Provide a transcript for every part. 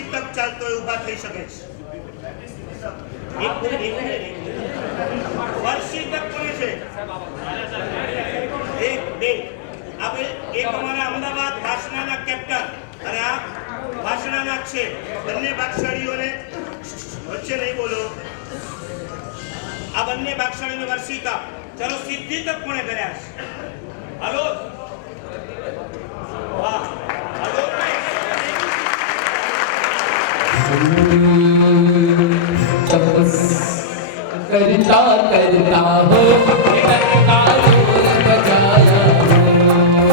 તક ચાલતો હોય ઊભા થઈ શકે છે. વર્ષી તક કોને છે? એક બે આપણે એક અમારા અમદાવાદ વાસણાના કેપ્ટન અને આ વાસણાના છે. બંને ભાગશાળીઓને વચ્ચે નહીં બોલો. આ બંને ભાગશાળીઓને વર્ષી તક. ચલો સિદ્ધિ તક કોને કર્યા છે? હલો વાહ હલો तपस करता करता हो करता जोर बजाया हो.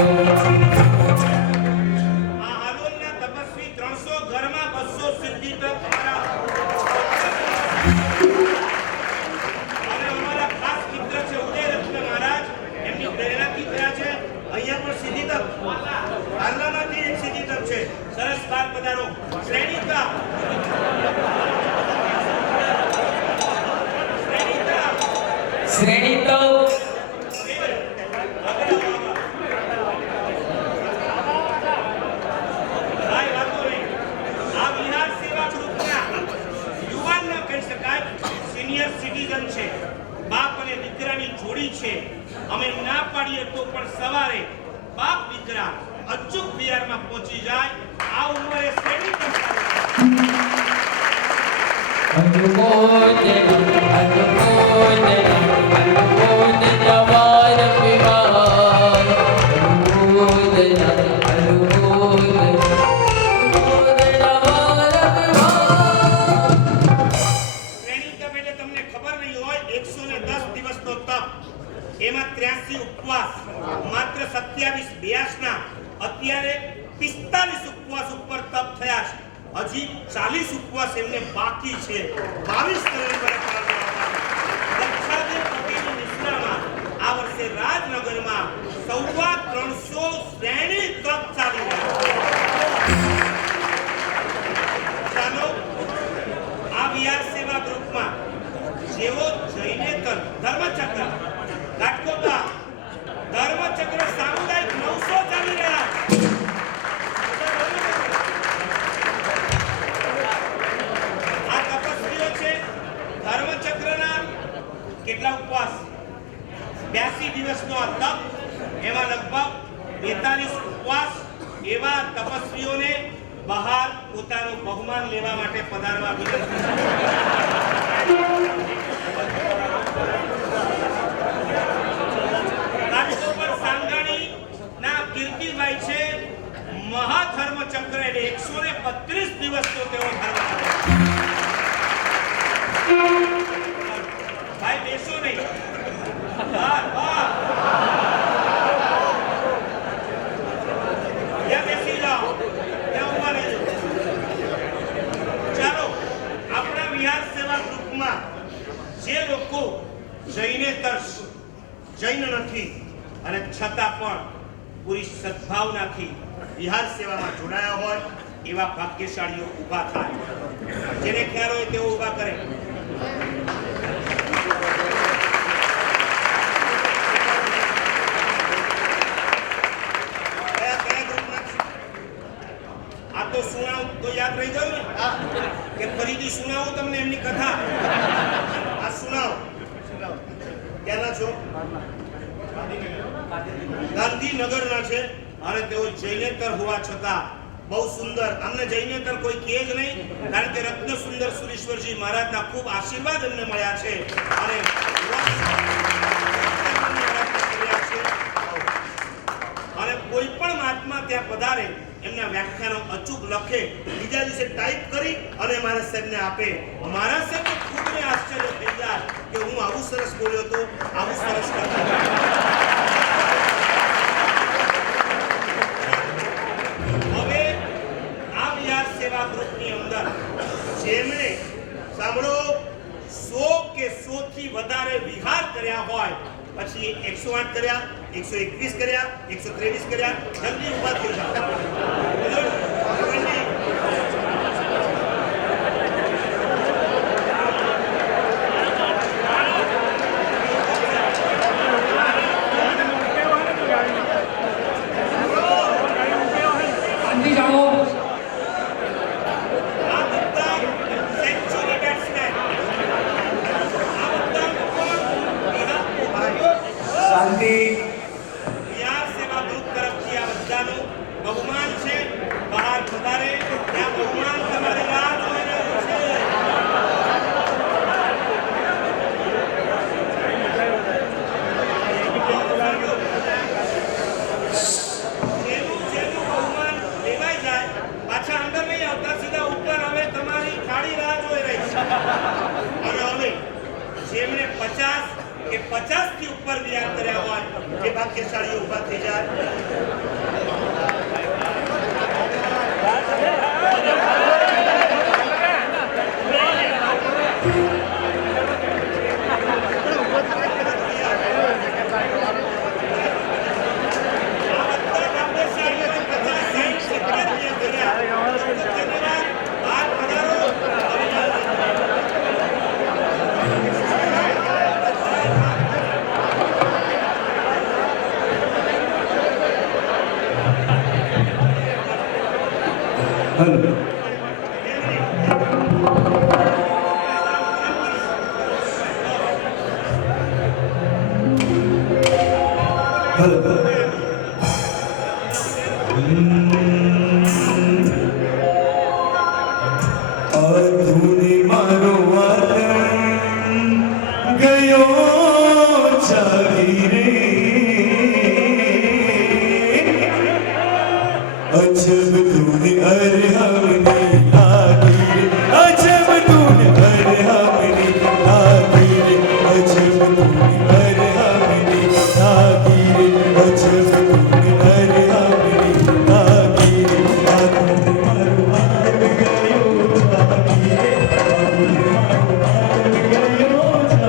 આ હાલોલના તપસ્વી 300 ઘરમાં 200 સિદ્ધિ તક દ્વારા અને અમારા ખાસ મિત્ર છે ઉદય રત્ન મહારાજ, એમની પ્રેરણાથી થયા છે. અહીંયા પણ સિદ્ધિ તક પાર્લામાંથી એક સિદ્ધિ તક છે. સરસ બાર પધારો. શ્રેણી તક श्रेणी तो સિનિયર સિટીઝન છે. બાપ અને દીકરાની જોડી છે. અમે ના પાડીએ તો પણ સવારે બાપ દીકરા અચૂક બિહારમાં પહોંચી જાય. આ ઉંમરે શ્રેણી એમાં 83 ઉપવાસ, માત્ર 27 82 અત્યારે 45 ઉપવાસ ઉપર તપ થયા છે. હજી 40 ઉપવાસ એમને બાકી છે. 22 નવેમ્બરે દક્ષાદેવ પતિની નિશ્રામાં આ વર્ષે રાજનગરમાં 350 શ્રેણી તપ ચાલી રહ્યા. ચાલો આ વિહાર સેવા ગ્રુપમાં જેવો જૈનેતર ધર્મચક્ર ઘાટકોપા ધર્મચક્ર સામુદાયિક 900 ચાલી રહ્યા. આ તપસ્વીઓ છે ધર્મચક્રના કેટલા ઉપવાસ 82 દિવસનો આ તપ, એમાં લગભગ 42 ઉપવાસ. એવા તપસ્વીઓને બહાર પોતાનું બહુમાન લેવા માટે પધારવા વિનંતી. કીર્તિભાઈ છે મહાધર્મ ચક્ર એટલે 132 દિવસનો તેઓ ધર્મ. ભાઈ બેસો નહીં. બેસી જાઓ. ચાલો આપણા વિહાર સેવા ગ્રુપમાં જે લોકો જૈનેતર જૈન નથી અને છતાં પણ પૂરી સદભાવનાથી વિહાર સેવામાં જોડાયા હોય એવા ભાગ્યશાળીઓ ઊભા થાય. જેને ખ્યાલ હોય તેઓ ઊભા કરે. આ તો સુણાવ તો યાદ રહી ગયું ને કે ફરીથી સુણાવું તમને એમની કથા. આ સુણાવ. ક્યાંના છો? ગાંધીનગરના છે અને તેઓ જૈનેતર હોવા છતાં બહુ સુંદર. અમને જૈનેતર કોઈ કહે જ નહીં, કારણ કે રત્ન સુંદર સુરેશ્વરજી મહારાજના ખૂબ આશીર્વાદ એમને મળ્યા છે અને કોઈ પણ મહાત્મા ત્યાં પધારે એમના વ્યાખ્યાનો અચૂક લખે, બીજા દિવસે ટાઈપ કરી અને મારા સાહેબને આપે. મારા સાહેબ ખુદને આશ્ચર્ય થઈ જાય કે હું આવું સરસ બોલ્યો તો, આવું સરસ કરતો. ગ્રુપની અંદર જેમણે સાંભળો 100 કે 100 થી વધારે વિહાર કર્યા હોય, પછી 108 કર્યા, 121 કર્યા, 123 કર્યા, જલ્દી ઉભા થઈ જાઓ. શાંતિ. વિહાર સેવા ગ્રુપ તરફથી આ બધાનું બહુમાન છે. બહાર પધારે ત્યાં બહુમાન તમારી રાહ જોઈ રહ્યું છે. જેનું જેનું બહુમાન લેવાઈ જાય પાછા અંદર નહીં આવતા, સીધા ઉપર હવે તમારી થાળી રાહ જોઈ રહી છે. અને હવે જેમણે 50 કે 50 થી ઉપર વિહાર કર્યા હોય એ ભાગ્યશાળી ઊભા થઈ જાય. હલો. હલો. અધૂરી મારો